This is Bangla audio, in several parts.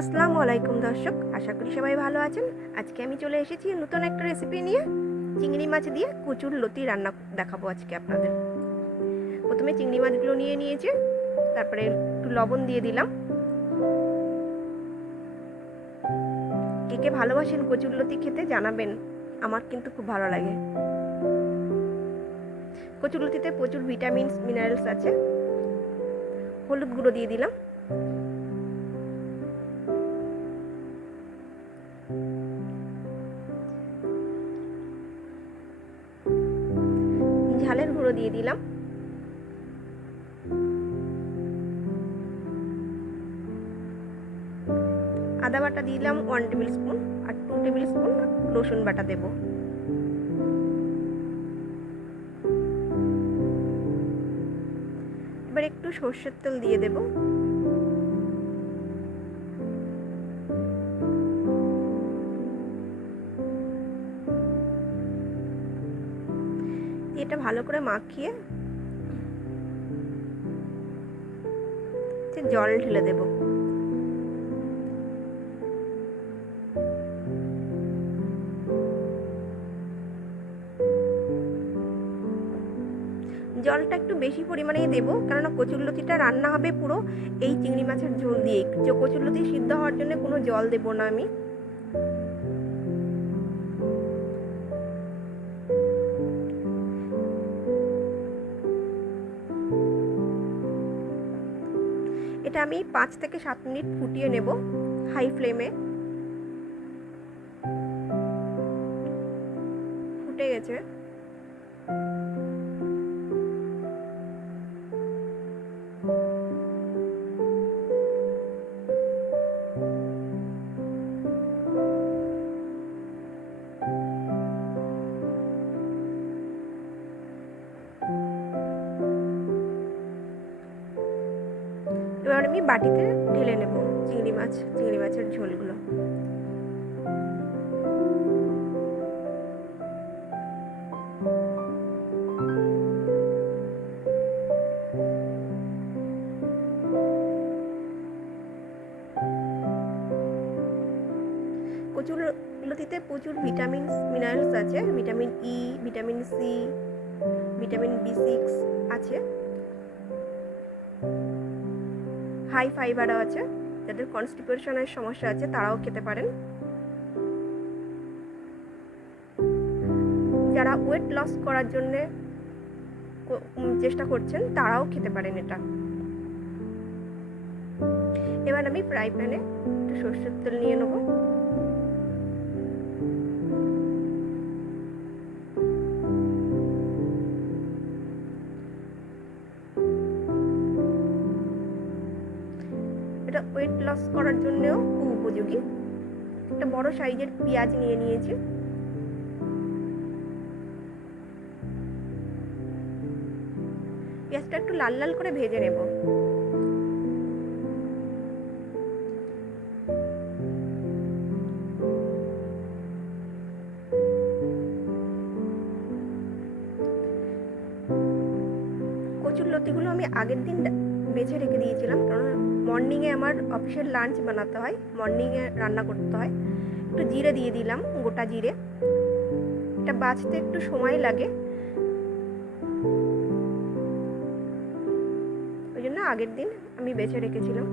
আসসালামু আলাইকুম দর্শক, আশা করি সবাই ভালো আছেন। আজকে আমি চলে এসেছি নতুন একটা রেসিপি নিয়ে। চিংড়ি মাছ দিয়ে কচুর লতি রান্না দেখাবো আজকে আপনাদের। প্রথমে চিংড়ি মাছগুলো নিয়ে নিয়েছি, তারপরে একটু লবণ দিয়ে দিলাম। কে কে ভালোবাসেন কচুর লতি খেতে জানাবেন, আমার কিন্তু খুব ভালো লাগে। কচুর লতিতে প্রচুর ভিটামিনস মিনারেলস আছে। হলুদ গুঁড়ো দিয়ে দিলাম, ঝালের গুঁড়ো দিয়ে দিলাম, আদা বাটা দিলাম 1 টেবিল স্পুন, আর 2 টেবিল স্পুন রসুন বাটা দেব। এবার একটু সর্ষের তেল দিয়ে দেব। এটা ভালো করে মাখিয়ে জল ঢেলে দেব। জলটা একটু বেশি পরিমাণেই দেবো, কেননা কচুরলতিটা রান্না হবে পুরো এই চিংড়ি মাছের ঝোল দিয়ে। কচুরলতি সিদ্ধ হওয়ার জন্য কোনো জল দেবো না আমি। এটা আমি 5 থেকে 7 মিনিট ফুটিয়ে নেব হাই ফ্লেমে। ফুটে গেছে। এবার আমি বাটিতে ঢেলে নেব চিংড়ি মাছের ঝোলগুলো। কচুরলতিতে প্রচুর ভিটামিনস মিনারেলস আছে। Vitamin E, vitamin C, vitamin B6 আছে। হাই ফাইবারও আছে। যাদের কনস্টিপেশনের সমস্যা আছে তারাও খেতে পারেন। যারা ওয়েট লস করার জন্য চেষ্টা করছেন তারাও খেতে পারেন এটা। এবার আমি ফ্রাই প্যানে একটু সরষের তেল নিয়ে নেব। এটা ওয়েট লস করার জন্যও খুব উপযোগী। একটা বড় সাইজের পেঁয়াজ নিয়ে নিয়েছি। পেঁয়াজটা একটু লাল লাল করে ভেজে নেব। কচুরলতিগুলো আমি আগের দিন বেছে রেখে দিয়েছিলাম, কারণ মর্নিংয়ে আমার অফিসের লাঞ্চ বানাতে হয়, মর্নিংয়ে রান্না করতে হয়। একটু জিরে দিয়ে দিলাম, গোটা জিরে। এটা বাছতে একটু সময় লাগে, ওই জন্য আগের দিন আমি বেছে রেখেছিলাম।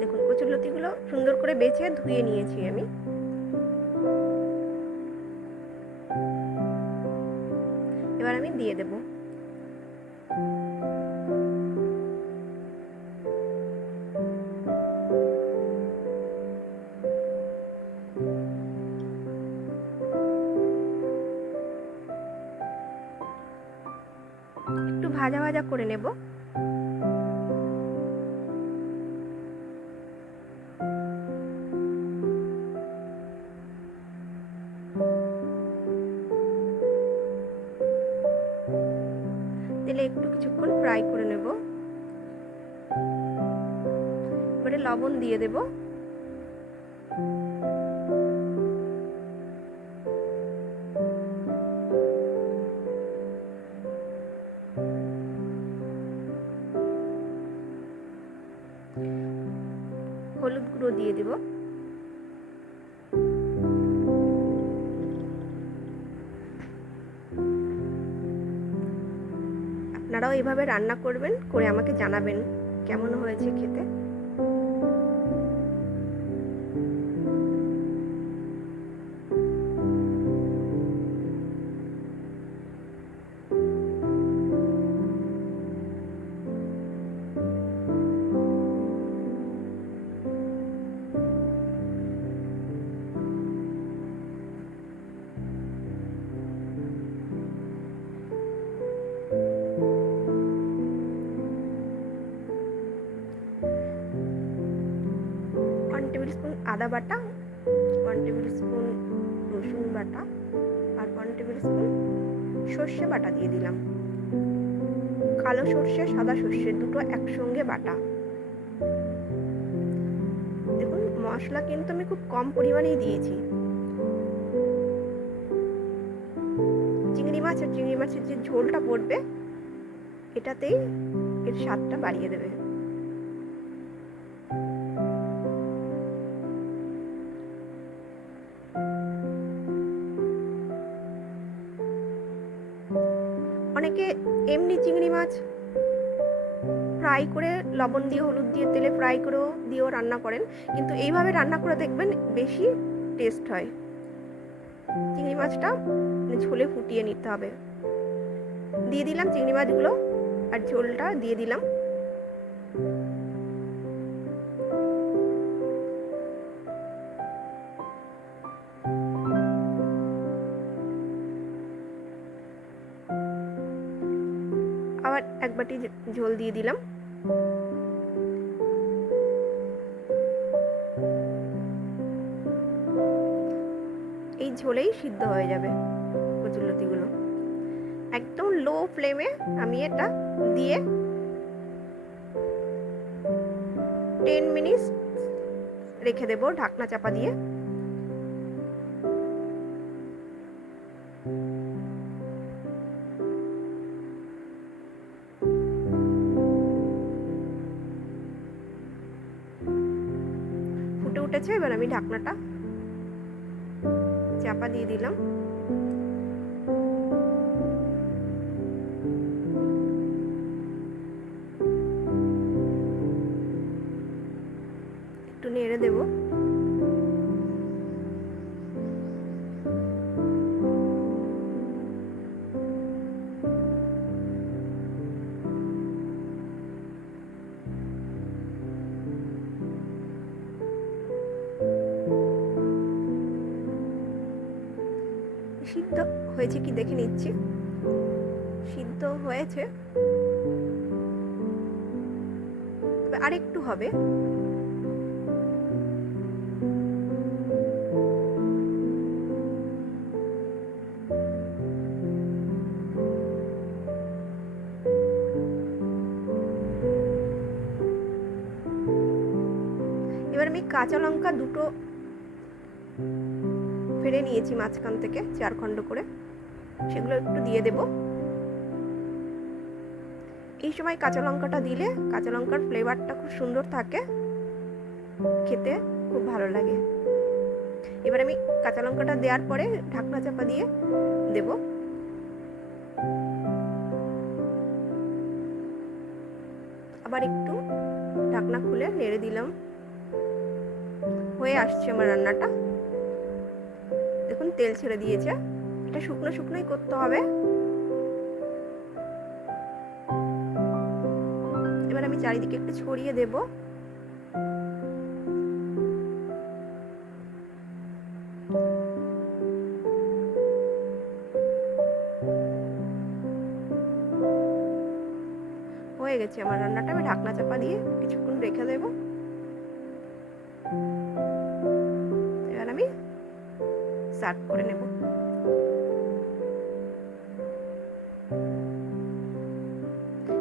দেখুন কচুরলতিগুলো সুন্দর করে বেছে ধুয়ে নিয়েছি আমি। এবার আমি দিয়ে দেব। একটু ভাজা ভাজা করে নেব। তেলে একটু কিছুক্ষণ ফ্রাই করে নেব। এবারে লবণ দিয়ে দেব। পুরো দিয়ে দেব। আপনারাও এইভাবে রান্না করবেন, করে আমাকে জানাবেন কেমন হয়েছে খেতে। আদা বাটা, 1 টেবিল স্পুন রসুন বাটা, আর 1 টেবিল স্পুন সর্ষে বাটা দিয়ে দিলাম। কালো সর্ষে সাদা সর্ষে দুটো একসঙ্গে বাটা। দেখুন মশলা কিন্তু আমি খুব কম পরিমাণেই দিয়েছি। চিংড়ি মাছ আর চিংড়ি মাছের যে ঝোলটা পড়বে এটাতেই এর স্বাদটা বাড়িয়ে দেবে। অনেকে এমনি চিংড়ি মাছ ফ্রাই করে লবণ দিয়ে হলুদ দিয়ে তেলে ফ্রাই করেও দিয়েও রান্না করেন, কিন্তু এইভাবে রান্না করে দেখবেন বেশি টেস্ট হয়। চিংড়ি মাছটা ঝোলে ফুটিয়ে নিতে হবে। দিয়ে দিলাম চিংড়ি মাছগুলো আর ঝোলটা দিয়ে দিলাম। আবার এক বাটি ঝোল দিয়ে দিলাম। এই ঝোলেই সিদ্ধ হয়ে যাবে কচুরলতিগুলো। একদম লো ফ্লেমে আমি এটা দিয়ে 10 মিনিট রেখে দেব ঢাকনা চাপা দিয়ে। ফুটে উঠেছে, এবার আমি ঢাকনাটা চাপা দিয়ে দিলাম। একটু নেড়ে দেব। সিদ্ধ হয়েছে কি দেখে নিচ্ছি। সিদ্ধ হয়েছে, তবে আরেকটু হবে। এবার আমি কাঁচা লঙ্কা দুটো ফেলে নিয়েছি মাঝখান থেকে 4 খণ্ড করে, সেগুলো একটু দিয়ে দেব। এই সময় কাঁচা লঙ্কাটা দিলে কাঁচা লঙ্কার ফ্লেভারটা খুব সুন্দর থাকে, খেতে খুব ভালো লাগে। এবার আমি কাঁচা লঙ্কাটা দেওয়ার পরে ঢাকনা চাপা দিয়ে দেব। আবার একটু ঢাকনা খুলে নেড়ে দিলাম। হয়ে আসছে আমার রান্নাটা। দেখুন তেল ছেড়ে দিয়েছে। এটা শুকনো শুকনোই করতে হবে। এবার আমি চারিদিকে একটু ছড়িয়ে দেব। হয়ে গেছে আমার রান্নাটা। আমি ঢাকনা চাপা দিয়ে কিছুক্ষণ রেখে দেব। এবার আমি সার্ভ করে নেব।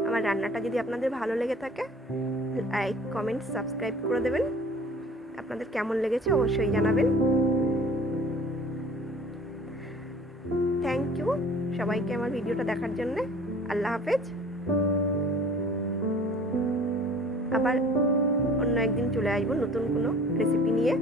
আমার রান্নাটা যদি আপনাদের ভালো লেগে থাকে লাইক কমেন্ট সাবস্ক্রাইব করে দেবেন। আপনাদের কেমন লেগেছে অবশ্যই জানাবেন। থ্যাংক ইউ সবাইকে আমার ভিডিওটা দেখার জন্য। আল্লাহ হাফেজ। আবার অন্য অন্য একদিন চলে আসবো নতুন কোনো রেসিপি নিয়ে।